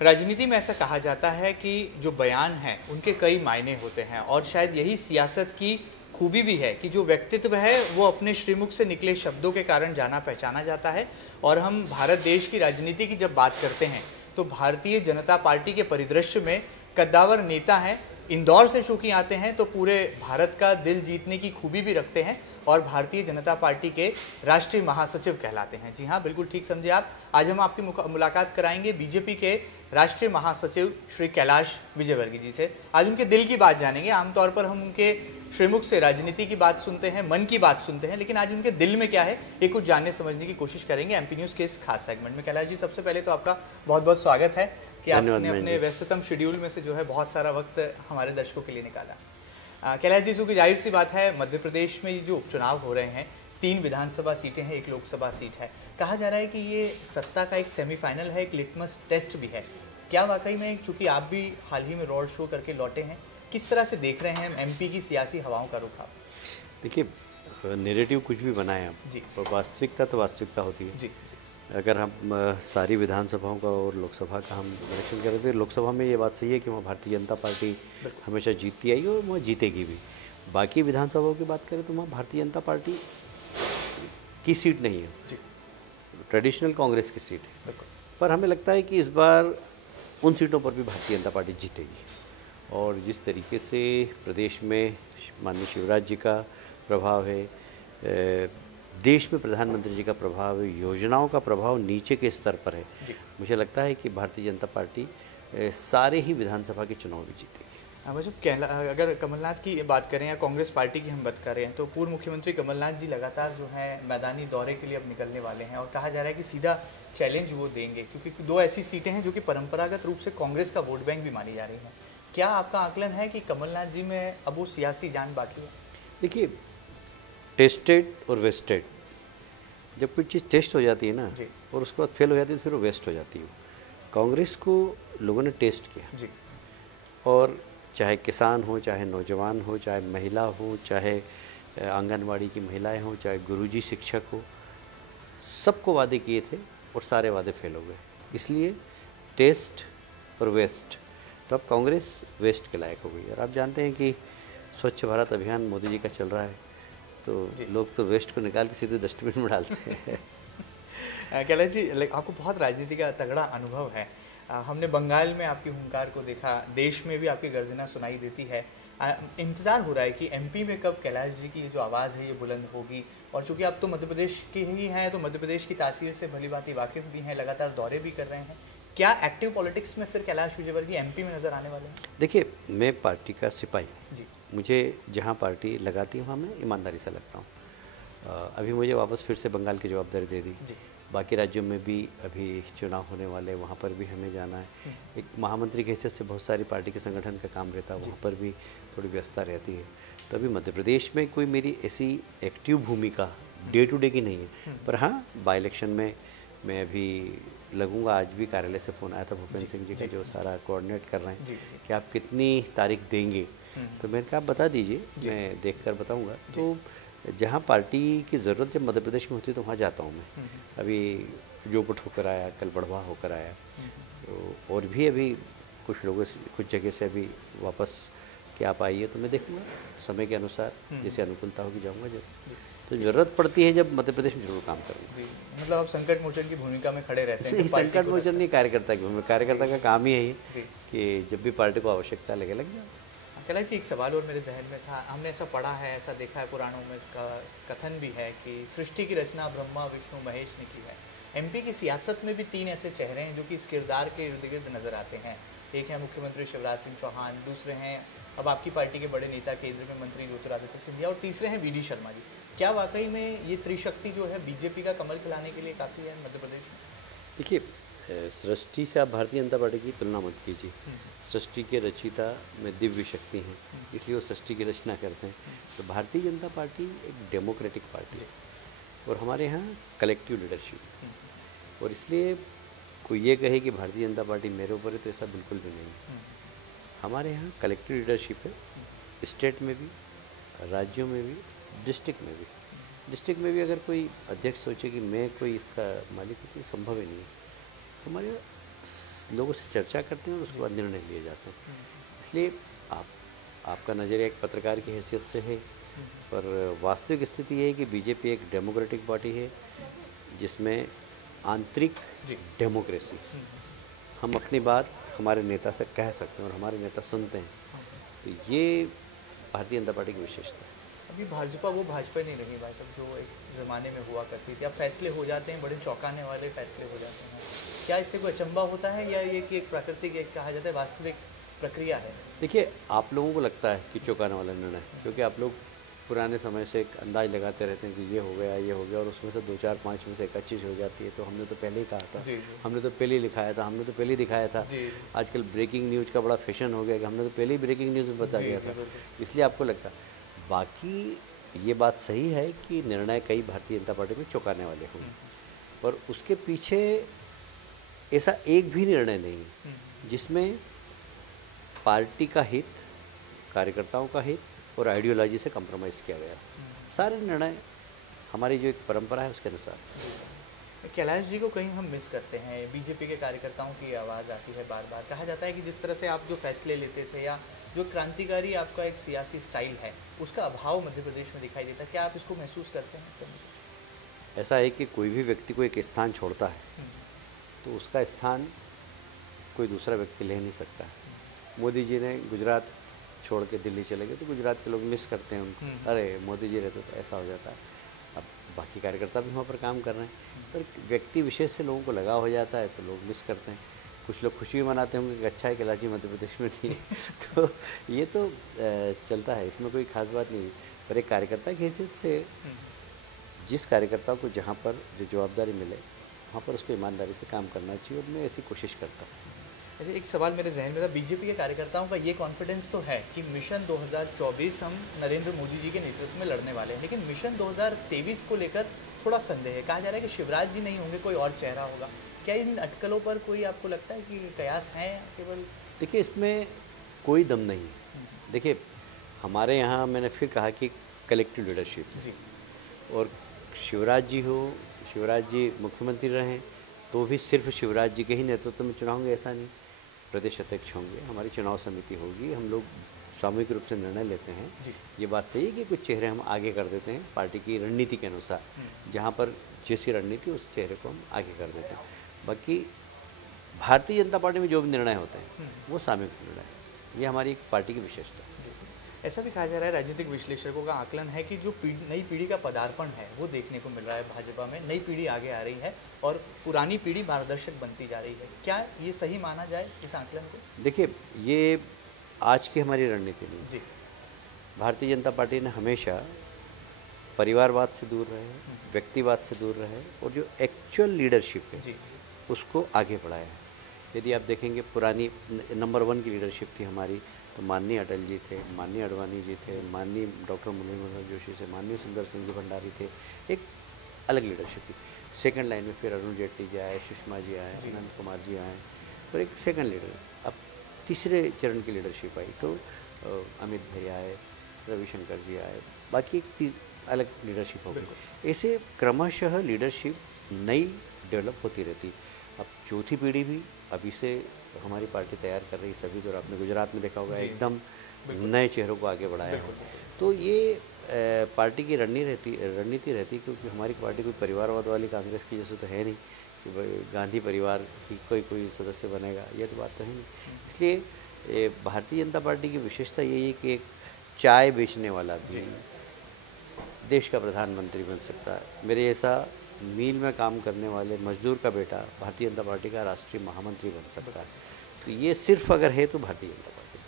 राजनीति में ऐसा कहा जाता है कि जो बयान हैं उनके कई मायने होते हैं और शायद यही सियासत की खूबी भी है कि जो व्यक्तित्व है वो अपने श्रीमुख से निकले शब्दों के कारण जाना पहचाना जाता है। और हम भारत देश की राजनीति की जब बात करते हैं तो भारतीय जनता पार्टी के परिदृश्य में कद्दावर नेता हैं। इंदौर से चूंकि आते हैं तो पूरे भारत का दिल जीतने की खूबी भी रखते हैं और भारतीय जनता पार्टी के राष्ट्रीय महासचिव कहलाते हैं। जी हाँ, बिल्कुल ठीक समझे आप। आज हम आपकी मुलाकात कराएंगे बीजेपी के राष्ट्रीय महासचिव श्री कैलाश विजयवर्गीय जी से। आज उनके दिल की बात जानेंगे। आमतौर पर हम उनके श्रीमुख से राजनीति की बात सुनते हैं, मन की बात सुनते हैं, लेकिन आज उनके दिल में क्या है ये कुछ जानने समझने की कोशिश करेंगे एमपी न्यूज़ के इस खास सेगमेंट में। कैलाश जी, सबसे पहले तो आपका बहुत बहुत स्वागत है कि आपने अपने व्यस्ततम शेड्यूल में से जो है बहुत सारा वक्त हमारे दर्शकों के लिए निकाला। कैलाश जी, चूँकि जाहिर सी बात है मध्य प्रदेश में जो उपचुनाव हो रहे हैं, 3 विधानसभा सीटें हैं, 1 लोकसभा सीट है। कहा जा रहा है कि ये सत्ता का एक सेमीफाइनल है, एक लिटमस टेस्ट भी है। क्या वाकई में, चूँकि आप भी हाल ही में रोड शो करके लौटे हैं, किस तरह से देख रहे हैं एमपी की सियासी हवाओं का रुख आप? देखिए, नैरेटिव कुछ भी बनाएं आप जी, और वास्तविकता तो वास्तविकता होती है। जी, अगर हम सारी विधानसभाओं का और लोकसभा का हम इलेक्शन करें तो लोकसभा में ये बात सही है कि वहाँ भारतीय जनता पार्टी हमेशा जीतती आई और वहाँ जीतेगी भी। बाकी विधानसभाओं की बात करें तो वहाँ भारतीय जनता पार्टी की सीट नहीं है, ट्रेडिशनल कांग्रेस की सीट है। पर हमें लगता है कि इस बार उन सीटों पर भी भारतीय जनता पार्टी जीतेगी। और जिस तरीके से प्रदेश में माननीय शिवराज जी का प्रभाव है, देश में प्रधानमंत्री जी का प्रभाव है, योजनाओं का प्रभाव नीचे के स्तर पर है, मुझे लगता है कि भारतीय जनता पार्टी सारे ही विधानसभा के चुनाव भी जीतेगी। जब अगर कमलनाथ की बात करें या कांग्रेस पार्टी की हम बात करें तो पूर्व मुख्यमंत्री कमलनाथ जी लगातार जो है मैदानी दौरे के लिए अब निकलने वाले हैं और कहा जा रहा है कि सीधा चैलेंज वो देंगे, क्योंकि 2 ऐसी सीटें हैं जो कि परंपरागत रूप से कांग्रेस का वोट बैंक भी मानी जा रही हैं। क्या आपका आकलन है कि कमलनाथ जी में अब वो सियासी जान बाकी है? देखिए, टेस्टेड और वेस्टेड, जब कोई चीज़ टेस्ट हो जाती है ना और उसके बाद फेल हो जाती है तो फिर वो वेस्ट हो जाती है। कांग्रेस को लोगों ने टेस्ट किया जी, और चाहे किसान हो, चाहे नौजवान हो, चाहे महिला हो, चाहे आंगनवाड़ी की महिलाएं हो, चाहे गुरुजी शिक्षक हो, सबको वादे किए थे और सारे वादे फेल हो गए। इसलिए टेस्ट और वेस्ट, तो अब कांग्रेस वेस्ट के लायक हो गई। और आप जानते हैं कि स्वच्छ भारत अभियान मोदी जी का चल रहा है, तो लोग तो वेस्ट को निकाल के सीधे डस्टबिन में डालते हैं। कैलाश जी, आपको बहुत राजनीति का तगड़ा अनुभव है। हमने बंगाल में आपकी हुंकार को देखा, देश में भी आपकी गर्जना सुनाई देती है। इंतज़ार हो रहा है कि एमपी में कब कैलाश जी की जो आवाज़ है ये बुलंद होगी। और चूँकि आप तो मध्य प्रदेश के ही हैं तो मध्य प्रदेश की तासीर से भली भांति वाकिफ़ भी हैं, लगातार दौरे भी कर रहे हैं। क्या एक्टिव पॉलिटिक्स में फिर कैलाश विजयवर्गीय एमपी में नज़र आने वाले हैं? देखिए, मैं पार्टी का सिपाही जी, मुझे जहाँ पार्टी लगाती है वहाँ मैं ईमानदारी से लगता हूँ। अभी मुझे वापस फिर से बंगाल की जवाबदारी दे दी। बाकी राज्यों में भी अभी चुनाव होने वाले, वहाँ पर भी हमें जाना है। एक महामंत्री की हैसियत से बहुत सारी पार्टी के संगठन का काम रहता है, वहाँ पर भी थोड़ी व्यस्तता रहती है। तो अभी मध्य प्रदेश में कोई मेरी ऐसी एक्टिव भूमिका डे टू डे की नहीं है। पर हाँ, बाई इलेक्शन में मैं अभी लगूंगा। आज भी कार्यालय से फ़ोन आया था भूपेंद्र सिंह जी का, जो सारा कोऑर्डिनेट कर रहे हैं कि आप कितनी तारीख देंगे। तो मैंने कहा आप बता दीजिए, मैं देख कर बताऊँगा। तो जहाँ पार्टी की ज़रूरत जब मध्य प्रदेश में होती है तो वहाँ जाता हूँ मैं। अभी जोपुट होकर आया, कल बढ़वा होकर आया, तो और भी अभी कुछ लोगों से कुछ जगह से अभी वापस कि आप आइए, तो मैं देखूँगा समय के अनुसार जैसे अनुकूलता होगी जाऊँगा। जब तो ज़रूरत पड़ती है जब मध्य प्रदेश में जरूर काम करूँगा। मतलब आप संकट मोचन की भूमिका में खड़े रहते हैं? संकट मोचन नहीं, कार्यकर्ता की भूमिका। कार्यकर्ता का काम ही है कि जब भी पार्टी को आवश्यकता लगे लग जाओ। कैलाश जी, एक सवाल और मेरे जहन में था। हमने ऐसा पढ़ा है, ऐसा देखा है, पुराणों में कथन भी है कि सृष्टि की रचना ब्रह्मा विष्णु महेश ने की है। एमपी की सियासत में भी 3 ऐसे चेहरे हैं जो कि इस किरदार के इर्द गिर्द नजर आते हैं। एक है मुख्यमंत्री शिवराज सिंह चौहान, दूसरे हैं अब आपकी पार्टी के बड़े नेता केंद्र में मंत्री ज्योतिरादित्य सिंधिया, और तीसरे हैं वीडी शर्मा जी। क्या वाकई में ये त्रिशक्ति जो है बीजेपी का कमल खिलाने के लिए काफ़ी है मध्य प्रदेश में? देखिए, सृष्टि से आप भारतीय जनता पार्टी की तुलना मत कीजिए। सृष्टि के रचिता में दिव्य शक्ति हैं, इसलिए वो सृष्टि की रचना करते हैं। तो भारतीय जनता पार्टी एक डेमोक्रेटिक पार्टी है और हमारे यहाँ कलेक्टिव लीडरशिप है। और इसलिए कोई ये कहे कि भारतीय जनता पार्टी मेरे ऊपर है तो ऐसा बिल्कुल भी नहीं है। हमारे यहाँ कलेक्टिव लीडरशिप है, स्टेट में भी, राज्यों में भी, डिस्ट्रिक्ट में भी। डिस्ट्रिक्ट में भी अगर कोई अध्यक्ष सोचे कि मैं कोई इसका मालिक हूँ तो ये संभव ही नहीं है। हमारे लोगों से चर्चा करते हैं और उसके बाद निर्णय लिए जाते हैं। इसलिए आपका नज़रिया एक पत्रकार की हैसियत से है, पर वास्तविक स्थिति ये है कि बीजेपी एक डेमोक्रेटिक पार्टी है जिसमें आंतरिक डेमोक्रेसी, हम अपनी बात हमारे नेता से कह सकते हैं और हमारे नेता सुनते हैं। तो ये भारतीय जनता पार्टी की विशेषता है। अभी भाजपा वो भाजपा नहीं रही भाई साहब जो एक ज़माने में हुआ करती थी। अब फैसले हो जाते हैं, बड़े चौंकाने वाले फैसले हो जाते हैं। क्या इससे कोई अचंभा होता है या ये कि एक प्राकृतिक, एक कहा जाता है वास्तविक प्रक्रिया है? देखिए, आप लोगों को लगता है कि चौंकाने वाला निर्णय, क्योंकि आप लोग पुराने समय से एक अंदाज़ लगाते रहते हैं कि ये हो गया, और उसमें से 2, 4, 5 में से एक अच्छी हो जाती है। तो हमने तो पहले ही कहा था, हमने तो पहले ही लिखाया था, हमने तो पहले ही दिखाया था। आजकल ब्रेकिंग न्यूज़ का बड़ा फैशन हो गया कि हमने तो पहले ही ब्रेकिंग न्यूज़ में बता दिया था, इसलिए आपको लगता। बाकी ये बात सही है कि निर्णय कई भारतीय जनता पार्टी में चौंकाने वाले होंगे, पर उसके पीछे ऐसा एक भी निर्णय नहीं जिसमें पार्टी का हित, कार्यकर्ताओं का हित और आइडियोलॉजी से कंप्रोमाइज़ किया गया। सारे निर्णय हमारी जो एक परंपरा है उसके अनुसार। कैलाश जी को कहीं हम मिस करते हैं। बीजेपी के कार्यकर्ताओं की आवाज़ आती है बार बार। कहा जाता है कि जिस तरह से आप जो फैसले लेते थे या जो क्रांतिकारी आपका एक सियासी स्टाइल है, उसका अभाव मध्य प्रदेश में दिखाई देता है। क्या आप इसको महसूस करते हैं? ऐसा है कि कोई भी व्यक्ति को एक स्थान छोड़ता है तो उसका स्थान कोई दूसरा व्यक्ति ले नहीं सकता है। मोदी जी ने गुजरात छोड़ के दिल्ली चले गए तो गुजरात के लोग मिस करते हैं उनको, अरे मोदी जी रहते तो ऐसा हो जाता है। अब बाकी कार्यकर्ता भी वहाँ पर काम कर रहे हैं, पर व्यक्ति विशेष से लोगों को लगाव हो जाता है तो लोग मिस करते हैं। कुछ लोग खुशी भी मनाते होंगे कि अच्छा है कैलाश जी मध्य प्रदेश में नहीं है। तो ये तो चलता है, इसमें कोई खास बात नहीं। पर एक कार्यकर्ता की हैसियत से जिस कार्यकर्ता को जहाँ पर जो जवाबदारी मिले वहाँ पर उसको ईमानदारी से काम करना चाहिए, और मैं ऐसी कोशिश करता हूँ। अच्छा, एक सवाल मेरे जहन में था। बीजेपी के कार्यकर्ताओं का ये कॉन्फिडेंस तो है कि मिशन 2024 हम नरेंद्र मोदी जी के नेतृत्व में लड़ने वाले हैं, लेकिन मिशन 2023 को लेकर थोड़ा संदेह है। कहा जा रहा है कि शिवराज जी नहीं होंगे, कोई और चेहरा होगा। क्या इन अटकलों पर कोई आपको लगता है कि कयास हैं केवल? देखिए, इसमें कोई दम नहीं। देखिए, हमारे यहाँ मैंने फिर कहा कि कलेक्टिव लीडरशिप जी, और शिवराज जी मुख्यमंत्री रहें तो भी सिर्फ शिवराज जी के ही नेतृत्व में चुनाव होंगे ऐसा नहीं। प्रदेश अध्यक्ष होंगे, हमारी चुनाव समिति होगी, हम लोग सामूहिक रूप से निर्णय लेते हैं जी। ये बात सही है कि कुछ चेहरे हम आगे कर देते हैं पार्टी की रणनीति के अनुसार, जहाँ पर जैसी रणनीति उस चेहरे को हम आगे कर देते हैं। बाकी भारतीय जनता पार्टी में जो भी निर्णय होते हैं वो सामूहिक निर्णय है, ये हमारी एक पार्टी की विशेषता है। ऐसा भी कहा जा रहा है, राजनीतिक विश्लेषकों का आकलन है कि जो नई पीढ़ी का पदार्पण है वो देखने को मिल रहा है भाजपा में। नई पीढ़ी आगे आ रही है और पुरानी पीढ़ी मार्गदर्शक बनती जा रही है। क्या ये सही माना जाए इस आकलन को? देखिए, ये आज की हमारी रणनीति नहीं जी। भारतीय जनता पार्टी ने हमेशा परिवारवाद से दूर रहे, व्यक्तिवाद से दूर रहे, और जो एक्चुअल लीडरशिप है उसको आगे बढ़ाया है। यदि आप देखेंगे, पुरानी नंबर 1 की लीडरशिप थी हमारी, तो माननीय अटल जी थे, माननीय अडवाणी जी थे, माननीय डॉक्टर मुरली मनोहर जोशी से, माननीय सुंदर सिंह जी भंडारी थे, एक अलग लीडरशिप थी। सेकंड लाइन में फिर अरुण जेटली जी आए, सुषमा जी आए, अनंत कुमार जी आए, और एक सेकंड लीडर। अब तीसरे चरण की लीडरशिप आई तो अमित भैया आए, रविशंकर जी आए, बाकी एक अलग लीडरशिप हो गई। ऐसे क्रमशः लीडरशिप नई डेवलप होती रहती। अब चौथी पीढ़ी भी अभी से हमारी पार्टी तैयार कर रही सभी, जो आपने गुजरात में देखा होगा, एकदम नए चेहरों को आगे बढ़ाया है। तो ये पार्टी की रणनीति रहती, क्योंकि हमारी पार्टी कोई परिवारवाद वाली कांग्रेस की जैसे तो है नहीं कि गांधी परिवार की कोई सदस्य बनेगा, ये तो बात तो है नहीं। इसलिए भारतीय जनता पार्टी की विशेषता यही है कि एक चाय बेचने वाला भी देश का प्रधानमंत्री बन सकता है। मेरे ऐसा मील में काम करने वाले मजदूर का बेटा भारतीय जनता पार्टी का राष्ट्रीय महामंत्री बन सकता है। तो ये सिर्फ अगर है तो भारतीय जनता पार्टी।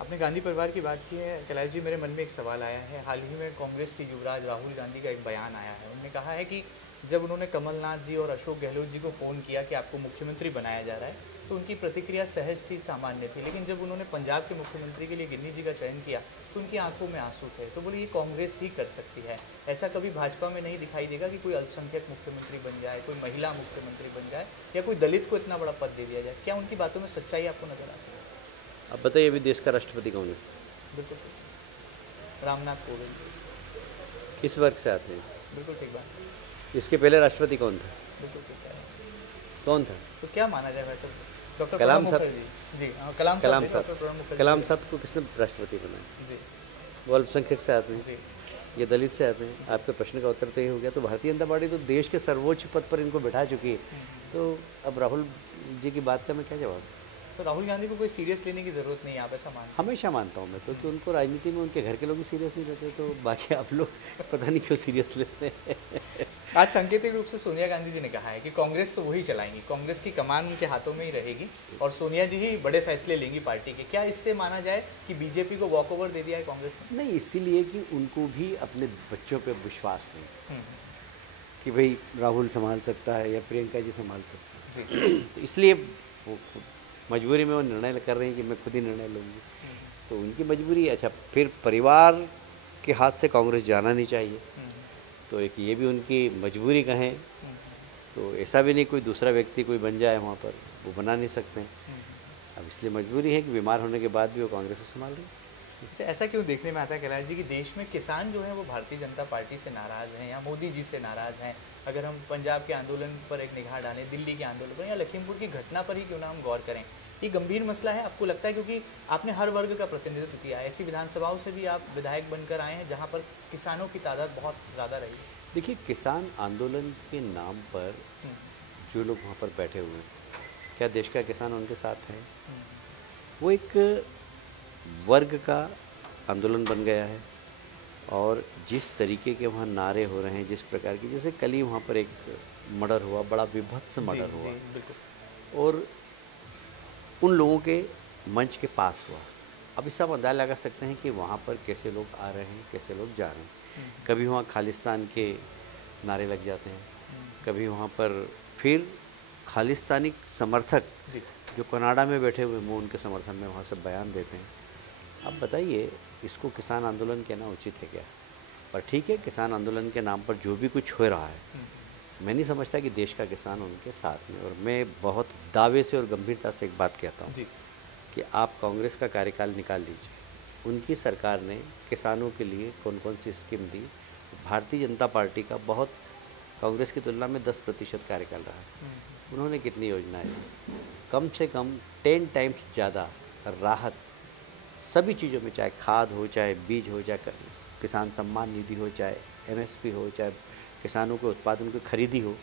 आपने गांधी परिवार की बात की है कैलाश जी, मेरे मन में एक सवाल आया है। हाल ही में कांग्रेस के युवराज राहुल गांधी का एक बयान आया है। उन्होंने कहा है कि जब उन्होंने कमलनाथ जी और अशोक गहलोत जी को फ़ोन किया कि आपको मुख्यमंत्री बनाया जा रहा है, तो उनकी प्रतिक्रिया सहज थी, सामान्य थी। लेकिन जब उन्होंने पंजाब के मुख्यमंत्री के लिए गिन्नी जी का चयन किया तो उनकी आंखों में आंसू थे। तो बोले ये कांग्रेस ही कर सकती है, ऐसा कभी भाजपा में नहीं दिखाई देगा कि कोई अल्पसंख्यक मुख्यमंत्री बन जाए, कोई महिला मुख्यमंत्री बन जाए, या कोई दलित को इतना बड़ा पद दे दिया जाए। क्या उनकी बातों में सच्चाई आपको नजर आती है? अब बताइए, अभी देश का राष्ट्रपति कौन है? बिल्कुल रामनाथ कोविंद। किस वर्ग से आते हैं? बिल्कुल ठीक बात। इसके पहले राष्ट्रपति कौन था? बिल्कुल ठीक है। कौन था? तो क्या माना जाए वैसे? डॉक्टर कलाम प्रणब साहब, मुखर्जी जी, कलाम कलाम साहब, साहब, डॉक्टर प्रणब मुखर्जी कलाम साहब को किसने राष्ट्रपति बनाया? जी वो अल्पसंख्यक से आते हैं, जी ये दलित से आते हैं। आपके प्रश्न का उत्तर तो ये हो गया। तो भारतीय जनता पार्टी तो देश के सर्वोच्च पद पर इनको बैठा चुकी है, तो अब राहुल जी की बात का मैं क्या जवाब? तो राहुल गांधी को कोई सीरियस लेने की जरूरत नहीं है, आप ऐसा मानते हमेशा मानता हूँ मैं तो कि उनको राजनीति में उनके घर के लोग भी सीरियस नहीं लेते, तो बाकी आप लोग पता नहीं क्यों सीरियस लेते हैं। हैं? आज सांकेतिक रूप से सोनिया गांधी जी ने कहा है कि कांग्रेस तो वही चलाएंगी, कांग्रेस की कमान उनके हाथों में ही रहेगी और सोनिया जी ही बड़े फैसले लेंगी पार्टी के। क्या इससे माना जाए कि बीजेपी को वॉकओवर दे दिया है कांग्रेस ने? नहीं, इसीलिए कि उनको भी अपने बच्चों पे विश्वास नहीं हम्म, कि भाई राहुल संभाल सकता है या प्रियंका जी संभाल सकता जी है। तो इसलिए वो मजबूरी में वो निर्णय कर रही हैं कि मैं खुद ही निर्णय लूँगी, तो उनकी मजबूरी है। अच्छा, फिर परिवार के हाथ से कांग्रेस जाना नहीं चाहिए, तो एक ये भी उनकी मजबूरी कहें, तो ऐसा भी नहीं कोई दूसरा व्यक्ति कोई बन जाए वहाँ पर, वो बना नहीं सकते हैं। अब इसलिए मजबूरी है कि बीमार होने के बाद भी वो कांग्रेस को संभाल रही है। इससे ऐसा क्यों देखने में आता है कैलाश जी कि देश में किसान जो है वो भारतीय जनता पार्टी से नाराज़ हैं या मोदी जी से नाराज़ हैं? अगर हम पंजाब के आंदोलन पर एक निगाह डालें, दिल्ली के आंदोलन पर या लखीमपुर की घटना पर ही क्यों ना हम गौर करें, ये गंभीर मसला है आपको लगता है? क्योंकि आपने हर वर्ग का प्रतिनिधित्व किया है, ऐसी विधानसभाओं से भी आप विधायक बनकर आए हैं जहाँ पर किसानों की तादाद बहुत ज़्यादा रही है। देखिए, किसान आंदोलन के नाम पर जो लोग वहाँ पर बैठे हुए हैं, क्या देश का किसान उनके साथ है? वो एक वर्ग का आंदोलन बन गया है, और जिस तरीके के वहाँ नारे हो रहे हैं, जिस प्रकार की, जैसे कल ही वहाँ पर एक मर्डर हुआ, बड़ा विभत्स मर्डर हुआ, बिल्कुल। और उन लोगों के मंच के पास हुआ। अब इससे आप अंदाज़ा लगा सकते हैं कि वहाँ पर कैसे लोग आ रहे हैं, कैसे लोग जा रहे हैं। कभी वहाँ खालिस्तान के नारे लग जाते हैं, कभी वहाँ पर फिर खालिस्तानी समर्थक जो कनाडा में बैठे हुए वो उनके समर्थन में वहाँ से बयान देते हैं। अब बताइए, इसको किसान आंदोलन कहना उचित है क्या? पर ठीक है, किसान आंदोलन के नाम पर जो भी कुछ हो रहा है, मैं नहीं समझता कि देश का किसान उनके साथ में। और मैं बहुत दावे से और गंभीरता से एक बात कहता हूँ कि आप कांग्रेस का कार्यकाल निकाल लीजिए, उनकी सरकार ने किसानों के लिए कौन कौन सी स्कीम दी। भारतीय जनता पार्टी का बहुत कांग्रेस की तुलना में 10% कार्यकाल रहा। उन्होंने कितनी योजनाएं दी? कम से कम 10 टाइम्स ज़्यादा राहत सभी चीज़ों में, चाहे खाद हो, चाहे बीज हो, चाहे किसान सम्मान निधि हो, चाहे MSP हो, चाहे किसानों के उत्पादन की खरीदी हो,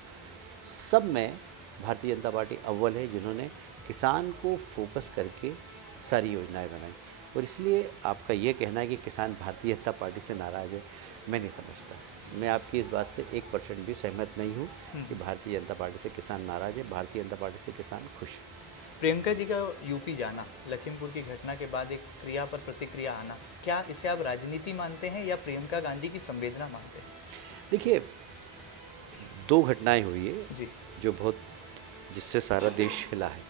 सब में भारतीय जनता पार्टी अव्वल है, जिन्होंने किसान को फोकस करके सारी योजनाएं बनाई। और इसलिए आपका ये कहना है कि किसान भारतीय जनता पार्टी से नाराज़ है, मैं नहीं समझता। मैं आपकी इस बात से 1% भी सहमत नहीं हूँ कि भारतीय जनता पार्टी से किसान नाराज़ है। भारतीय जनता पार्टी से किसान खुश है। प्रियंका जी का यूपी जाना, लखीमपुर की घटना के बाद एक क्रिया पर प्रतिक्रिया आना, क्या इसे आप राजनीति मानते हैं या प्रियंका गांधी की संवेदना मानते हैं? देखिए, 2 घटनाएं हुई है जी जो बहुत, जिससे सारा देश हिला है।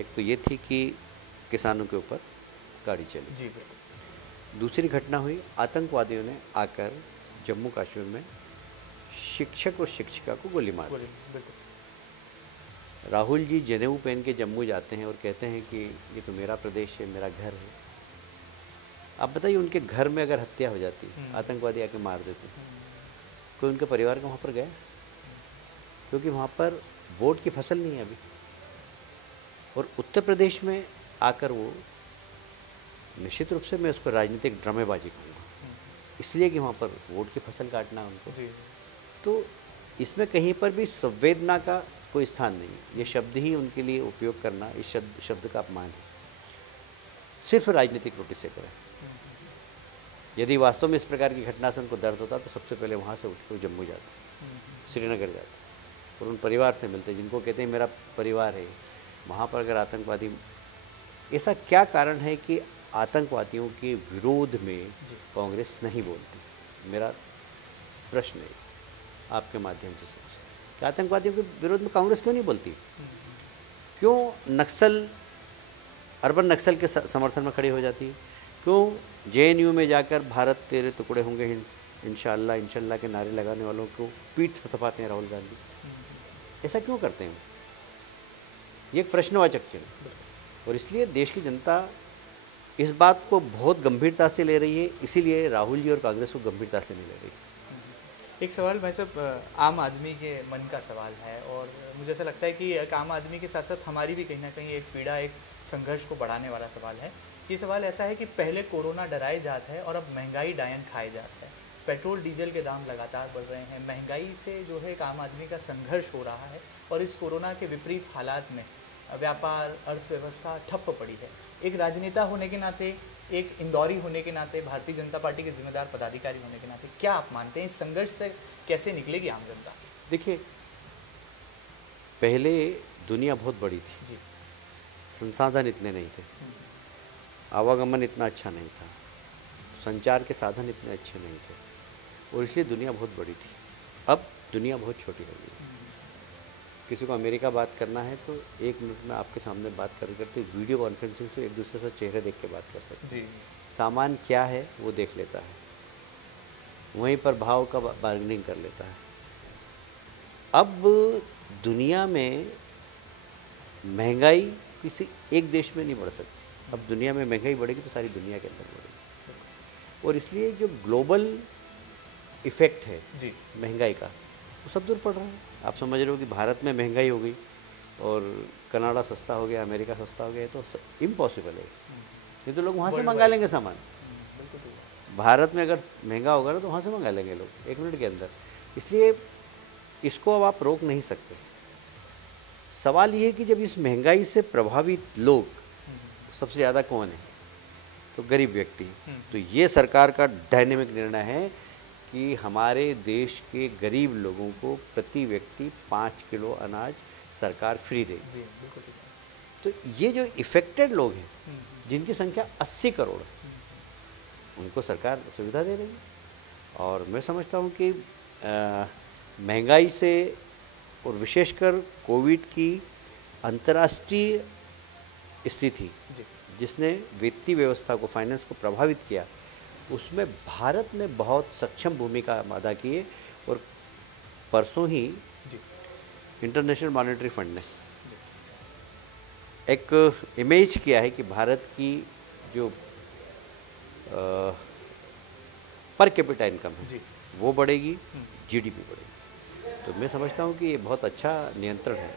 एक तो ये थी कि किसानों के ऊपर गाड़ी चली। जी बिल्कुल। दूसरी घटना हुई, आतंकवादियों ने आकर जम्मू कश्मीर में शिक्षक और शिक्षिका को गोली मार दी। बिल्कुल। राहुल जी जनेऊ पहन के जम्मू जाते हैं और कहते हैं कि ये तो मेरा प्रदेश है, मेरा घर है। आप बताइए, उनके घर में अगर हत्या हो जाती, आतंकवादी आके मार देते, कोई उनके परिवार का वहाँ पर गया? क्योंकि वहाँ पर वोट की फसल नहीं है अभी। और उत्तर प्रदेश में आकर वो, निश्चित रूप से मैं उसको राजनीतिक ड्रामेबाजी कहूँगा, इसलिए कि वहाँ पर वोट की फसल काटना है उनको। तो इसमें कहीं पर भी संवेदना का कोई स्थान नहीं है। ये शब्द ही उनके लिए उपयोग करना, इस शब्द का अपमान है। सिर्फ राजनीतिक रोटी से करें। यदि वास्तव में इस प्रकार की घटना से उनको दर्द होता तो सबसे पहले वहाँ से उठ कर जम्मू जाते, श्रीनगर जाते और उन परिवार से मिलते जिनको कहते हैं मेरा परिवार है। वहाँ पर अगर आतंकवादी, ऐसा क्या कारण है कि आतंकवादियों के विरोध में कांग्रेस नहीं बोलती? मेरा प्रश्न है आपके माध्यम से कि आतंकवादियों के विरोध में कांग्रेस क्यों नहीं बोलती? क्यों नक्सल, अर्बन नक्सल के समर्थन में खड़ी हो जाती है? क्यों JNU में जाकर भारत तेरे टुकड़े होंगे इंशाअल्लाह इंशाअल्लाह के नारे लगाने वालों को पीठ थपथपाते हैं राहुल गांधी? ऐसा क्यों करते हैं? ये एक प्रश्नवाचक चिन्ह। और इसलिए देश की जनता इस बात को बहुत गंभीरता से ले रही है, इसीलिए राहुल जी और कांग्रेस को गंभीरता से नहीं ले रही। एक सवाल भाई साहब, आम आदमी के मन का सवाल है और मुझे ऐसा लगता है कि एक आम आदमी के साथ साथ हमारी भी कहीं ना कहीं एक पीड़ा, एक संघर्ष को बढ़ाने वाला सवाल है। ये सवाल ऐसा है कि पहले कोरोना डराए जाता है और अब महंगाई डायन खाए जाता है। पेट्रोल डीजल के दाम लगातार बढ़ रहे हैं, महंगाई से जो है एक आम आदमी का संघर्ष हो रहा है और इस कोरोना के विपरीत हालात में व्यापार, अर्थव्यवस्था ठप्प पड़ी है। एक राजनेता होने के नाते, एक इंदौरी होने के नाते, भारतीय जनता पार्टी के जिम्मेदार पदाधिकारी होने के नाते क्या आप मानते हैं इस संघर्ष से कैसे निकलेगी आम जनता? देखिए, पहले दुनिया बहुत बड़ी थी जी। संसाधन इतने नहीं थे, आवागमन इतना अच्छा नहीं था, संचार के साधन इतने अच्छे नहीं थे और इसलिए दुनिया बहुत बड़ी थी। अब दुनिया बहुत छोटी हो गई। किसी को अमेरिका बात करना है तो 1 मिनट में आपके सामने बात करते वीडियो कॉन्फ्रेंसिंग से एक दूसरे से चेहरे देख के बात कर सकते हैं। सामान क्या है वो देख लेता है, वहीं पर भाव का बार्गेनिंग कर लेता है। अब दुनिया में महंगाई किसी एक देश में नहीं बढ़ सकती। अब दुनिया में महंगाई बढ़ेगी तो सारी दुनिया के अंदर बढ़ेगी और इसलिए जो ग्लोबल इफ़ेक्ट है जी महंगाई का वो सब दूर पड़ रहा है। आप समझ रहे हो कि भारत में महंगाई हो गई और कनाडा सस्ता हो गया, अमेरिका सस्ता हो गया, तो इम्पॉसिबल है। नहीं तो लोग वहाँ से मंगा लेंगे सामान। भारत में अगर महंगा होगा ना तो वहाँ से मंगा लेंगे लोग 1 मिनट के अंदर। इसलिए इसको अब आप रोक नहीं सकते। सवाल ये है कि जब इस महंगाई से प्रभावित लोग सबसे ज़्यादा कौन है, तो गरीब व्यक्ति। तो ये सरकार का डायनेमिक निर्णय है कि हमारे देश के गरीब लोगों को प्रति व्यक्ति 5 किलो अनाज सरकार फ्री देगी। तो ये जो इफ़ेक्टेड लोग हैं जिनकी संख्या 80 करोड़ है, उनको सरकार सुविधा दे रही है। और मैं समझता हूँ कि महंगाई से और विशेषकर कोविड की अंतर्राष्ट्रीय स्थिति जिसने वित्तीय व्यवस्था को, फाइनेंस को प्रभावित किया, उसमें भारत ने बहुत सक्षम भूमिका अदा की है। और परसों ही इंटरनेशनल मॉनेटरी फंड ने एक इमेज किया है कि भारत की जो पर कैपिटा इनकम है वो बढ़ेगी, जीडीपी बढ़ेगी। तो मैं समझता हूँ कि ये बहुत अच्छा नियंत्रण है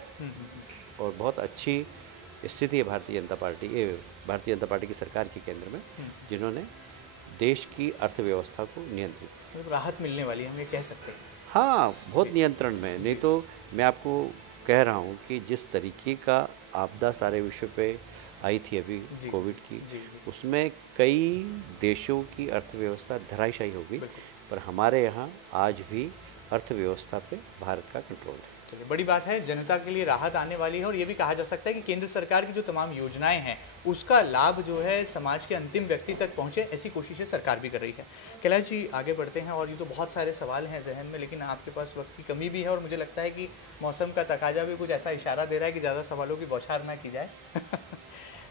और बहुत अच्छी स्थिति है भारतीय जनता पार्टी की सरकार के केंद्र में, जिन्होंने देश की अर्थव्यवस्था को नियंत्रित, तो राहत मिलने वाली है, हम ये कह सकते हैं। हाँ, बहुत नियंत्रण में। नहीं तो मैं आपको कह रहा हूँ कि जिस तरीके का आपदा सारे विश्व पे आई थी अभी कोविड की, उसमें कई देशों की अर्थव्यवस्था धराशायी हो गई, पर हमारे यहाँ आज भी अर्थव्यवस्था पे भारत का कंट्रोल है। चलिए, बड़ी बात है, जनता के लिए राहत आने वाली है और ये भी कहा जा सकता है कि केंद्र सरकार की जो तमाम योजनाएं हैं उसका लाभ जो है समाज के अंतिम व्यक्ति तक पहुंचे, ऐसी कोशिशें सरकार भी कर रही है। कैलाश जी, आगे बढ़ते हैं और ये तो बहुत सारे सवाल हैं जहन में, लेकिन आपके पास वक्त की कमी भी है और मुझे लगता है कि मौसम का तकाजा भी कुछ ऐसा इशारा दे रहा है कि ज़्यादा सवालों की बौछार ना की जाए।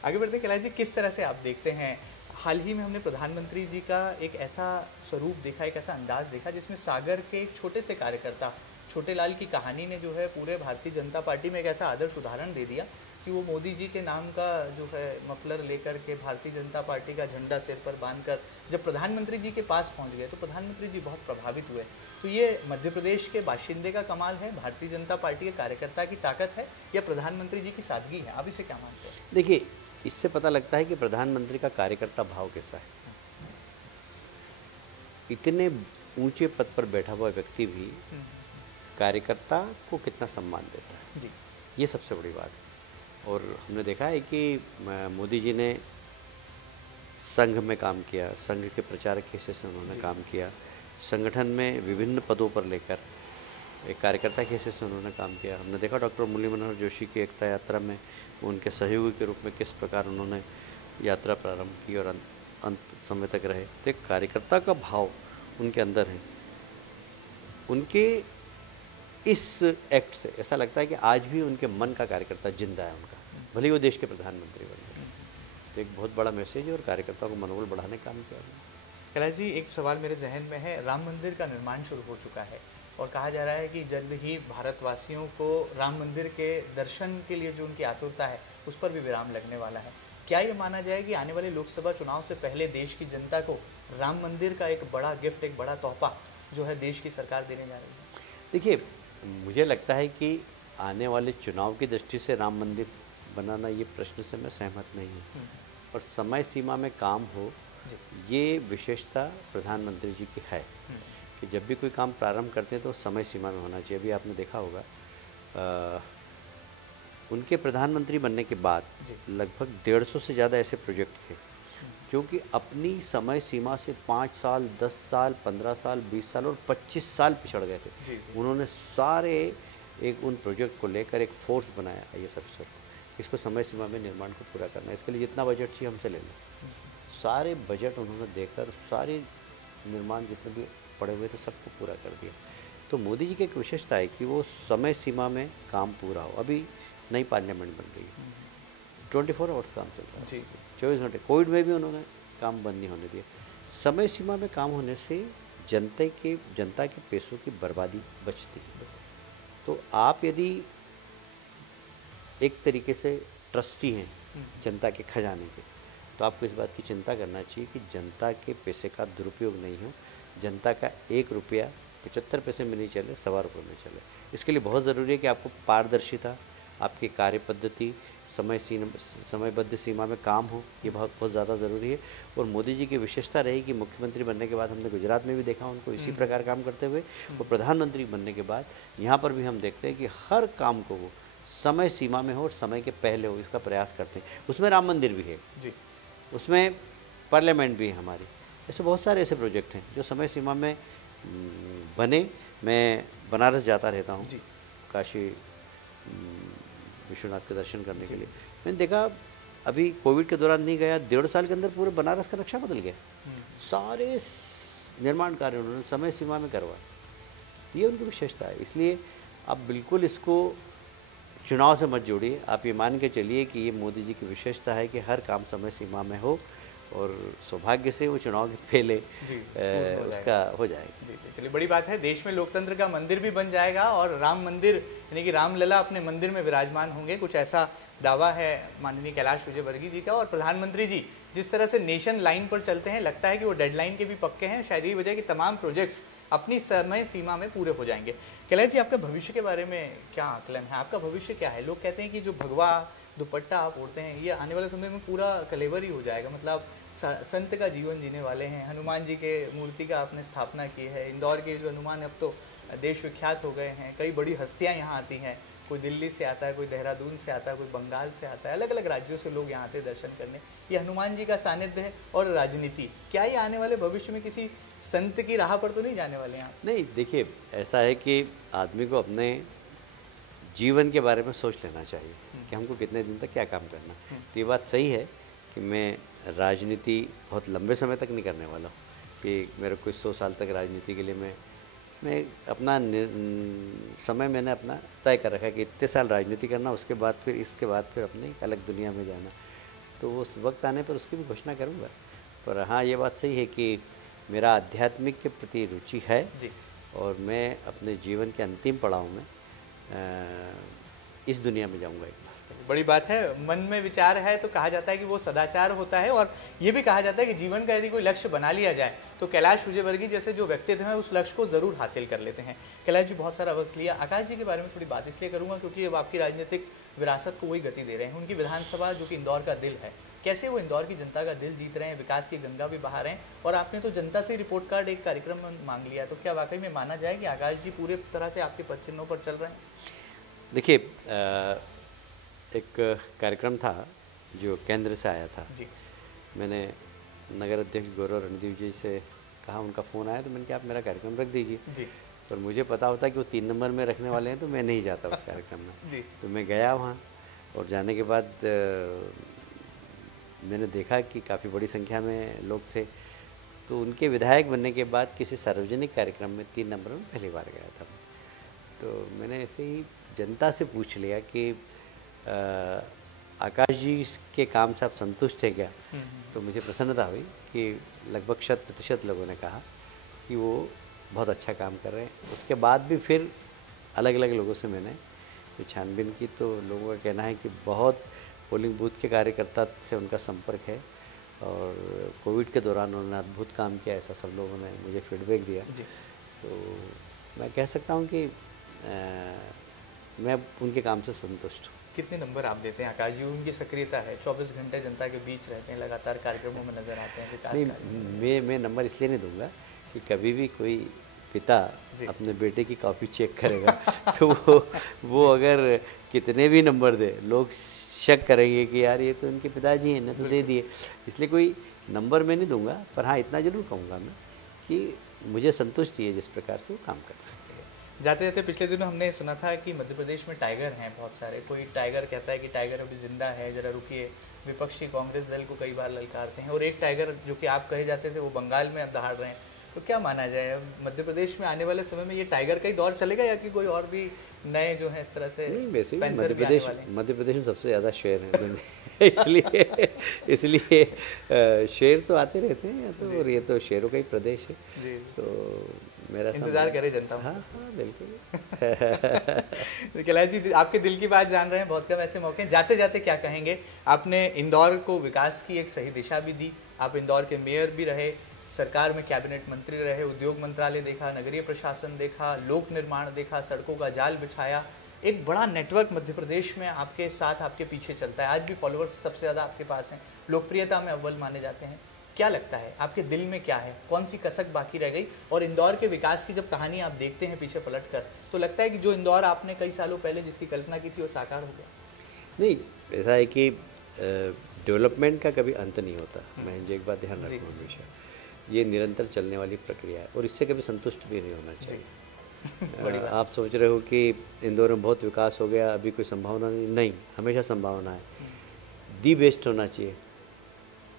आगे बढ़ते हैं कैलाश जी, किस तरह से आप देखते हैं, हाल ही में हमने प्रधानमंत्री जी का एक ऐसा स्वरूप देखा, एक ऐसा अंदाज देखा जिसमें सागर के एक छोटे से कार्यकर्ता छोटे लाल की कहानी ने जो है पूरे भारतीय जनता पार्टी में एक ऐसा आदर्श उदाहरण दे दिया कि वो मोदी जी के नाम का जो है मफलर लेकर के भारतीय जनता पार्टी का झंडा सिर पर बांधकर जब प्रधानमंत्री जी के पास पहुंच गए तो प्रधानमंत्री जी बहुत प्रभावित हुए। तो ये मध्य प्रदेश के बाशिंदे का कमाल है, भारतीय जनता पार्टी के कार्यकर्ता की ताकत है, या प्रधानमंत्री जी की सादगी है? आप इसे क्या मानते हैं? देखिए, इससे पता लगता है कि प्रधानमंत्री का कार्यकर्ता भाव कैसा है। इतने ऊंचे पद पर बैठा हुआ व्यक्ति भी कार्यकर्ता को कितना सम्मान देता है जी, ये सबसे बड़ी बात है। और हमने देखा है कि मोदी जी ने संघ में काम किया, संघ के प्रचारक हिस्से से उन्होंने काम किया, संगठन में विभिन्न पदों पर लेकर एक कार्यकर्ता के हिस्से से उन्होंने काम किया। हमने देखा डॉक्टर मुरली मनोहर जोशी की एकता यात्रा में उनके सहयोगी के रूप में किस प्रकार उन्होंने यात्रा प्रारंभ की और अंत समय तक रहे। तो एक कार्यकर्ता का भाव उनके अंदर है। उनके इस एक्ट से ऐसा लगता है कि आज भी उनके मन का कार्यकर्ता जिंदा है उनका, भले ही वो देश के प्रधानमंत्री बन गए। तो एक बहुत बड़ा मैसेज है और कार्यकर्ताओं को मनोबल बढ़ाने का काम किया। कैलाश जी, एक सवाल मेरे जहन में है, राम मंदिर का निर्माण शुरू हो चुका है और कहा जा रहा है कि जल्द ही भारतवासियों को राम मंदिर के दर्शन के लिए जो उनकी आतुरता है उस पर भी विराम लगने वाला है। क्या ये माना जाए कि आने वाले लोकसभा चुनाव से पहले देश की जनता को राम मंदिर का एक बड़ा गिफ्ट, एक बड़ा तोहफा जो है देश की सरकार देने जा रही है? देखिए, मुझे लगता है कि आने वाले चुनाव की दृष्टि से राम मंदिर बनाना, ये प्रश्न से मैं सहमत नहीं हूँ। और समय सीमा में काम हो, ये विशेषता प्रधानमंत्री जी की है कि जब भी कोई काम प्रारंभ करते हैं तो समय सीमा में होना चाहिए। अभी आपने देखा होगा उनके प्रधानमंत्री बनने के बाद लगभग 150 से ज़्यादा ऐसे प्रोजेक्ट थे जो कि अपनी समय सीमा से 5 साल, 10 साल, 15 साल, 20 साल और 25 साल पिछड़ गए थे। उन्होंने सारे एक उन प्रोजेक्ट को लेकर एक फोर्स बनाया IAS अफसर, इसको समय सीमा में निर्माण को पूरा करना है, इसके लिए जितना बजट चाहिए हमसे ले लें। सारे बजट उन्होंने देकर सारे निर्माण जितने भी पड़े हुए थे सबको पूरा कर दिया। तो मोदी जी की एक विशेषता है कि वो समय सीमा में काम पूरा हो। अभी नई पार्लियामेंट बन रही है, 24 आवर्स काम चल रहा है, 24 घंटे। कोविड में भी उन्होंने काम बंद नहीं होने दिया। समय सीमा में काम होने से जनता के पैसों की बर्बादी बचती है। तो आप यदि एक तरीके से ट्रस्टी हैं जनता के खजाने के, तो आपको इस बात की चिंता करना चाहिए कि जनता के पैसे का दुरुपयोग नहीं हो, जनता का 1 रुपया 75 पैसे में नहीं चले, 1.25 रुपये में चले। इसके लिए बहुत ज़रूरी है कि आपको पारदर्शिता, आपकी कार्य पद्धति, समयबद्ध सीमा में काम हो, ये बहुत ज़्यादा ज़रूरी है। और मोदी जी की विशेषता रही कि मुख्यमंत्री बनने के बाद हमने गुजरात में भी देखा उनको इसी प्रकार काम करते हुए, और प्रधानमंत्री बनने के बाद यहाँ पर भी हम देखते हैं कि हर काम को वो समय सीमा में हो और समय के पहले हो, इसका प्रयास करते हैं। उसमें राम मंदिर भी है जी, उसमें पार्लियामेंट भी है हमारी। ऐसे बहुत सारे ऐसे प्रोजेक्ट हैं जो समय सीमा में बने। मैं बनारस जाता रहता हूँ, काशी विश्वनाथ के दर्शन करने के लिए। मैंने देखा, अभी कोविड के दौरान नहीं गया, 1.5 साल के अंदर पूरे बनारस का नक्शा बदल गया। सारे निर्माण कार्य उन्होंने समय सीमा में करवाए। ये उनकी विशेषता है। इसलिए आप बिल्कुल इसको चुनाव से मत जोड़िए। आप ये मान के चलिए कि ये मोदी जी की विशेषता है कि हर काम समय सीमा में हो, और सौभाग्य से वो चुनाव के पहले उसका हो जाएगा। जी, चलिए, बड़ी बात है। देश में लोकतंत्र का मंदिर भी बन जाएगा और राम मंदिर यानी कि रामलला अपने मंदिर में विराजमान होंगे, कुछ ऐसा दावा है माननीय कैलाश विजयवर्गीय जी का। और प्रधानमंत्री जी जिस तरह से नेशन लाइन पर चलते हैं, लगता है कि वो डेडलाइन के भी पक्के हैं। शायद यही वजह कि तमाम प्रोजेक्ट्स अपनी समय सीमा में पूरे हो जाएंगे। कैलाश जी, आपका भविष्य के बारे में क्या आकलन है? आपका भविष्य क्या है? लोग कहते हैं कि जो भगवा दुपट्टा आप ओढ़ते हैं, ये आने वाले समय में पूरा कलेवर ही हो जाएगा। मतलब संत का जीवन जीने वाले हैं। हनुमान जी के मूर्ति का आपने स्थापना की है। इंदौर के जो हनुमान अब तो देश विख्यात हो गए हैं। कई बड़ी हस्तियां यहाँ आती हैं, कोई दिल्ली से आता है, कोई देहरादून से आता है, कोई बंगाल से आता है, अलग अलग राज्यों से लोग यहाँ आते हैं दर्शन करने। ये हनुमान जी का सानिध्य है। और राजनीति, क्या ये आने वाले भविष्य में किसी संत की राह पर तो नहीं जाने वाले हैं? नहीं, देखिए, ऐसा है कि आदमी को अपने जीवन के बारे में सोच लेना चाहिए कि हमको कितने दिन तक क्या काम करना। तो ये बात सही है कि मैं राजनीति बहुत लंबे समय तक नहीं करने वाला हूँ, कि मेरे को 100 साल तक राजनीति के लिए मैं अपना समय मैंने अपना तय कर रखा है कि इतने साल राजनीति करना, उसके बाद फिर इसके बाद फिर अपने एक अलग दुनिया में जाना। तो उस वक्त आने पर उसकी भी घोषणा करूँगा। पर हाँ, ये बात सही है कि मेरा आध्यात्मिक के प्रति रुचि है जी, और मैं अपने जीवन के अंतिम पड़ाव में इस दुनिया में जाऊंगा एक बार। बड़ी बात है। मन में विचार है तो कहा जाता है कि वो सदाचार होता है। और ये भी कहा जाता है कि जीवन का यदि कोई लक्ष्य बना लिया जाए तो कैलाश विजयवर्गीय जैसे जो व्यक्तित्व हैं उस लक्ष्य को ज़रूर हासिल कर लेते हैं। कैलाश जी, बहुत सारा वक्त लिया। आकाश जी के बारे में थोड़ी बात इसलिए करूँगा क्योंकि अब आपकी राजनीतिक विरासत को वही गति दे रहे हैं। उनकी विधानसभा जो कि इंदौर का दिल है, कैसे वो इंदौर की जनता का दिल जीत रहे हैं, विकास की गंगा भी बहा रहे हैं। और आपने तो जनता से रिपोर्ट कार्ड एक कार्यक्रम में मांग लिया, तो क्या वाकई में माना जाए कि आकाश जी पूरे तरह से आपके पद चिन्हों पर चल रहे हैं? देखिए, एक कार्यक्रम था जो केंद्र से आया था जी। मैंने नगर अध्यक्ष गौरव रणदीव जी से कहा, उनका फ़ोन आया तो मैंने कहा आप मेरा कार्यक्रम रख दीजिए जी। पर मुझे पता होता कि वो 3 नंबर में रखने वाले हैं तो मैं नहीं जाता उस कार्यक्रम में जी। तो मैं गया वहाँ, और जाने के बाद मैंने देखा कि काफ़ी बड़ी संख्या में लोग थे। तो उनके विधायक बनने के बाद किसी सार्वजनिक कार्यक्रम में 3 नंबर में पहली बार गया था। तो मैंने ऐसे ही जनता से पूछ लिया कि आकाश जी के काम से आप संतुष्ट हैं क्या? तो मुझे प्रसन्नता हुई कि लगभग 100% लोगों ने कहा कि वो बहुत अच्छा काम कर रहे हैं। उसके बाद भी फिर अलग अलग लोगों से मैंने छानबीन की, तो लोगों का कहना है कि बहुत पोलिंग बूथ के कार्यकर्ता से उनका संपर्क है, और कोविड के दौरान उन्होंने अद्भुत काम किया, ऐसा सब लोगों ने मुझे फीडबैक दिया। तो मैं कह सकता हूँ कि मैं उनके काम से संतुष्ट हूँ। कितने नंबर आप देते हैं आकाश जी? उनकी सक्रियता है, 24 घंटे जनता के बीच रहते हैं, लगातार कार्यक्रमों में नजर आते हैं, विकास नहीं, मैं नंबर इसलिए नहीं दूंगा कि कभी भी कोई पिता अपने बेटे की कॉपी चेक करेगा तो वो अगर कितने भी नंबर दे, लोग शक करेंगे कि यार ये तो इनके पिताजी हैं, ने तो दे दिए। इसलिए कोई नंबर मैं नहीं दूंगा, पर हाँ इतना ज़रूर कहूँगा मैं कि मुझे संतुष्टि है जिस प्रकार से वो काम कर रहे हैं। जाते जाते पिछले दिनों हमने सुना था कि मध्य प्रदेश में टाइगर हैं बहुत सारे। कोई टाइगर कहता है कि टाइगर अभी जिंदा है, जरा रुकिए। विपक्षी कांग्रेस दल को कई बार ललकारते हैं। और एक टाइगर जो कि आप कहे जाते थे वो बंगाल में अब दहाड़ रहे हैं। तो क्या माना जाए, मध्य प्रदेश में आने वाले समय में ये टाइगर का ही दौर चलेगा या कि कोई और भी नए जो हैं इस तरह से? नहीं, वैसे मध्य प्रदेश में सबसे ज़्यादा शेर हैं इसलिए शेर तो आते रहते हैं, तो और ये तो शेरों का ही प्रदेश है जी। तो मेरा इंतजार करे जनता। हाँ हाँ बिल्कुल। कैलाश जी, आपके दिल की बात जान रहे हैं, बहुत कम ऐसे मौके हैं। जाते जाते क्या कहेंगे? आपने इंदौर को विकास की एक सही दिशा भी दी, आप इंदौर के मेयर भी रहे, सरकार में कैबिनेट मंत्री रहे, उद्योग मंत्रालय देखा, नगरीय प्रशासन देखा, लोक निर्माण देखा, सड़कों का जाल बिछाया। एक बड़ा नेटवर्क मध्य प्रदेश में आपके साथ, आपके पीछे चलता है। आज भी फॉलोअर्स सबसे ज़्यादा आपके पास हैं, लोकप्रियता में अव्वल माने जाते हैं। क्या लगता है आपके दिल में क्या है, कौन सी कसक बाकी रह गई? और इंदौर के विकास की जब कहानी आप देखते हैं पीछे पलट कर, तो लगता है कि जो इंदौर आपने कई सालों पहले जिसकी कल्पना की थी वो साकार हो गया? नहीं, ऐसा है कि डेवलपमेंट का कभी अंत नहीं होता। मैं एक बात ध्यान रखूँ हमेशा, ये निरंतर चलने वाली प्रक्रिया है और इससे कभी संतुष्ट भी नहीं होना चाहिए। आप सोच रहे हो कि इंदौर में बहुत विकास हो गया, अभी कोई संभावना नहीं, हमेशा संभावना है। दी बेस्ट होना चाहिए।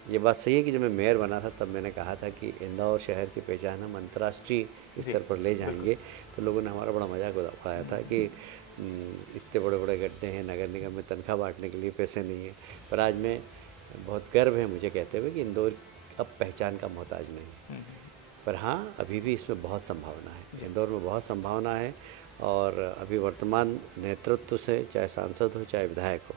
ये बात सही है कि जब मैं मेयर बना था तब मैंने कहा था कि इंदौर शहर की पहचान हम अंतर्राष्ट्रीय स्तर पर ले जाएंगे। तो लोगों ने हमारा बड़ा मजाक उड़ाया था कि इतने बड़े बड़े गड्ढे हैं, नगर निगम में तनख्वाह बांटने के लिए पैसे नहीं है। पर आज मैं बहुत गर्व है मुझे कहते हुए कि इंदौर अब पहचान का मोहताज नहीं। पर हाँ, अभी भी इसमें बहुत संभावना है, इंदौर में बहुत संभावना है। और अभी वर्तमान नेतृत्व से, चाहे सांसद हो चाहे विधायक हो,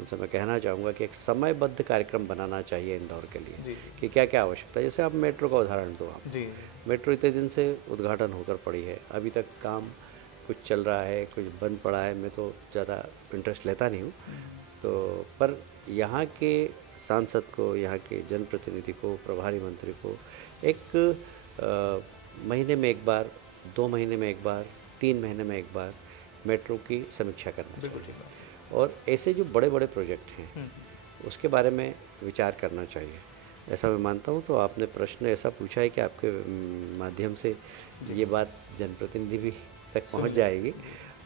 उनसे मैं कहना चाहूँगा कि एक समयबद्ध कार्यक्रम बनाना चाहिए इंदौर के लिए कि क्या क्या आवश्यकता है। जैसे आप मेट्रो का उदाहरण दो, आप मेट्रो इतने दिन से उद्घाटन होकर पड़ी है, अभी तक काम कुछ चल रहा है, कुछ बंद पड़ा है। मैं तो ज़्यादा इंटरेस्ट लेता नहीं हूँ, तो पर यहाँ के सांसद को, यहाँ के जनप्रतिनिधि को, प्रभारी मंत्री को एक महीने में एक बार, 2 महीने में एक बार, 3 महीने में एक बार मेट्रो की समीक्षा करना चाहिए। और ऐसे जो बड़े बड़े प्रोजेक्ट हैं उसके बारे में विचार करना चाहिए, ऐसा मैं मानता हूँ। तो आपने प्रश्न ऐसा पूछा है कि आपके माध्यम से ये बात जनप्रतिनिधि भी तक पहुँच जाएगी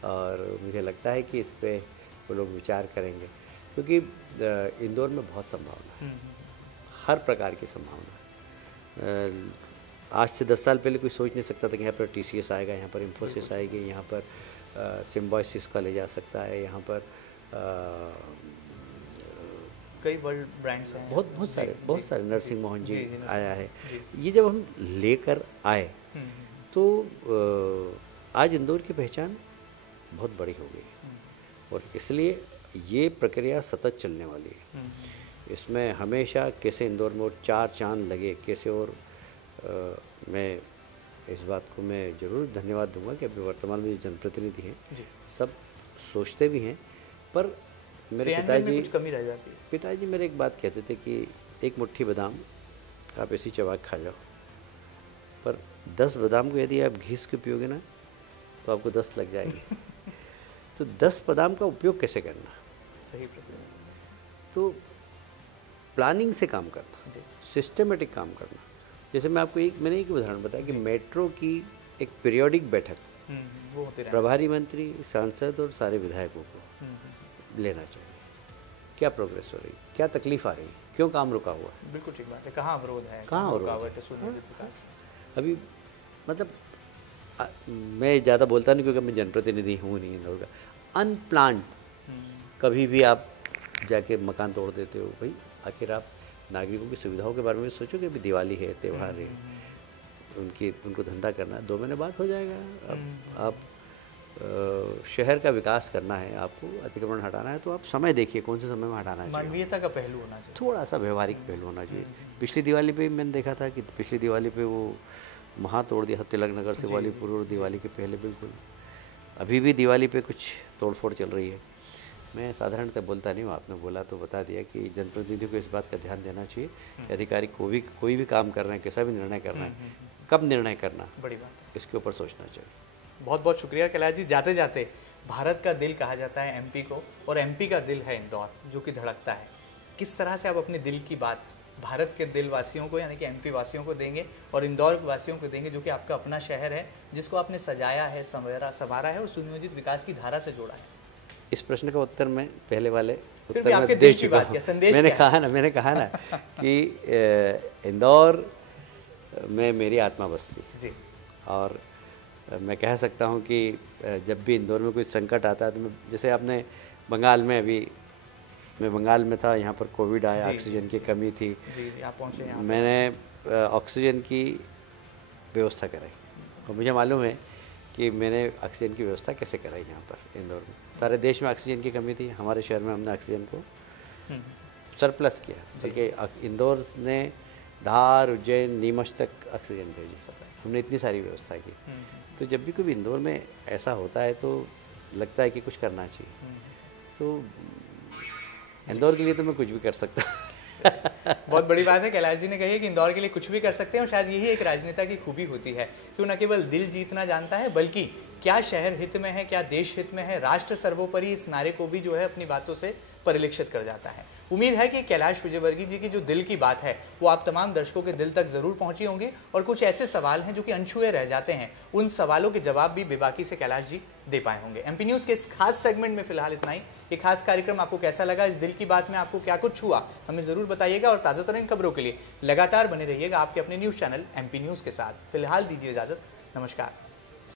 और मुझे लगता है कि इस पर वो लोग विचार करेंगे, क्योंकि इंदौर में बहुत संभावना है, हर प्रकार की संभावना है। आज से 10 साल पहले कोई सोच नहीं सकता था कि यहाँ पर TCS आएगा, यहाँ पर इंफोसिस आएगी, यहाँ पर सिम्बायोसिस का ले जा सकता है, यहाँ पर कई वर्ल्ड ब्रांड्स हैं, बहुत सारे नरसिंह मोहन जी आया है। ये जब हम लेकर आए तो आज इंदौर की पहचान बहुत बड़ी हो गई और इसलिए ये प्रक्रिया सतत चलने वाली है। इसमें हमेशा कैसे इंदौर में और 4 चांद लगे कैसे, और मैं इस बात को मैं ज़रूर धन्यवाद दूंगा कि अभी वर्तमान में जो जनप्रतिनिधि हैं सब सोचते भी हैं, पर मेरे पिताजी कुछ कमी रह जाती है। पिताजी मेरे एक बात कहते थे कि एक मुट्ठी बादाम आप ऐसी चबा खा जाओ, पर 10 बादाम को यदि आप घिस के पियोगे ना तो आपको 10 लग जाएंगे। तो 10 बादाम का उपयोग कैसे करना, सही प्रक्रिया, तो प्लानिंग से काम करना, सिस्टमेटिक काम करना। जैसे मैंने एक उदाहरण बताया कि मेट्रो की एक पीरियोडिक बैठक वो होते प्रभारी मंत्री, सांसद और सारे विधायकों को लेना चाहिए। क्या प्रोग्रेस हो रही, क्या तकलीफ आ रही, क्यों काम रुका हुआ है। बिल्कुल ठीक बात है, कहाँ अवरोध है, कहाँ अवरोध है। अभी मतलब मैं ज़्यादा बोलता नहीं क्योंकि मैं जनप्रतिनिधि हूँ नहीं इंदौर का। अनप्लान्ड कभी भी आप जाके मकान तोड़ देते हो, भाई आखिर आप नागरिकों की सुविधाओं के बारे में सोचो कि अभी दिवाली है, त्यौहार है, उनको धंधा करना है, 2 महीने बाद हो जाएगा। अब आप शहर का विकास करना है, आपको अतिक्रमण हटाना है, तो आप समय देखिए कौन से समय में हटाना चाहिए। मानवीयता का पहलू होना चाहिए, थोड़ा सा व्यवहारिक पहलू होना चाहिए। पिछली दिवाली पे मैंने देखा था कि पिछली दिवाली पे वो वहाँ तोड़ दिया था तिलक नगर से वालीपुर और दिवाली के पहले। बिल्कुल अभी भी दिवाली पे कुछ तोड़फोड़ चल रही है। मैं साधारणतः बोलता नहीं हूँ, आपने बोला तो बता दिया कि जनप्रतिनिधियों को इस बात का ध्यान देना चाहिए कि अधिकारी कोई भी काम कर रहे हैं, कैसा भी निर्णय करना है, कब निर्णय करना, बड़ी बात है, इसके ऊपर सोचना चाहिए। बहुत बहुत शुक्रिया कैलाश जी। जाते जाते भारत का दिल कहा जाता है एमपी को, और एमपी का दिल है इंदौर, जो कि धड़कता है। किस तरह से आप अपने दिल की बात भारत के दिल वासियों को यानी कि एमपी वासियों को देंगे और इंदौर वासियों को देंगे, जो कि आपका अपना शहर है, जिसको आपने सजाया है, संवारा है और सुनियोजित विकास की धारा से जोड़ा है? इस प्रश्न का उत्तर मैं पहले वाले फिर भी उत्तर आपके में दे दिल की चुका बात हूँ। क्या, संदेश मैंने क्या है? कहा ना कि इंदौर में मेरी आत्मा बसती जी। और मैं कह सकता हूँ कि जब भी इंदौर में कोई संकट आता है तो मैं, जैसे आपने बंगाल में, अभी मैं बंगाल में था, यहाँ पर कोविड आया, ऑक्सीजन की कमी थी, जी आप पहुँचे यहाँ, मैंने ऑक्सीजन की व्यवस्था कराई और मुझे मालूम है कि मैंने ऑक्सीजन की व्यवस्था कैसे कराई यहाँ पर इंदौर में। सारे देश में ऑक्सीजन की कमी थी, हमारे शहर में हमने ऑक्सीजन को सरप्लस किया, बल्कि इंदौर ने धार, उज्जैन, नीमच तक ऑक्सीजन भेजी, हमने इतनी सारी व्यवस्था की। तो जब भी कभी इंदौर में ऐसा होता है तो लगता है कि कुछ करना चाहिए। तो इंदौर के लिए तो मैं कुछ भी कर सकता हूँ। बहुत बड़ी बात है, कैलाश जी ने कही है कि इंदौर के लिए कुछ भी कर सकते हैं, और शायद यही एक राजनेता की खूबी होती है कि वो न केवल दिल जीतना जानता है, बल्कि क्या शहर हित में है, क्या देश हित में है, राष्ट्र सर्वोपरि, इस नारे को भी जो है अपनी बातों से परिलक्षित कर जाता है। उम्मीद है कि कैलाश विजयवर्गीय जी की जो दिल की बात है वो आप तमाम दर्शकों के दिल तक जरूर पहुंची होंगी, और कुछ ऐसे सवाल हैं जो कि अनछुए रह जाते हैं, उन सवालों के जवाब भी बेबाकी से कैलाश जी दे पाए होंगे। एमपी न्यूज़ के इस खास सेगमेंट में फिलहाल इतना ही। ये खास कार्यक्रम आपको कैसा लगा, इस दिल की बात में आपको क्या कुछ छुआ, हमें जरूर बताइएगा, और ताज़ा तरीन खबरों के लिए लगातार बने रहिएगा आपके अपने न्यूज़ चैनल एमपी न्यूज़ के साथ। फिलहाल दीजिए इजाजत, नमस्कार।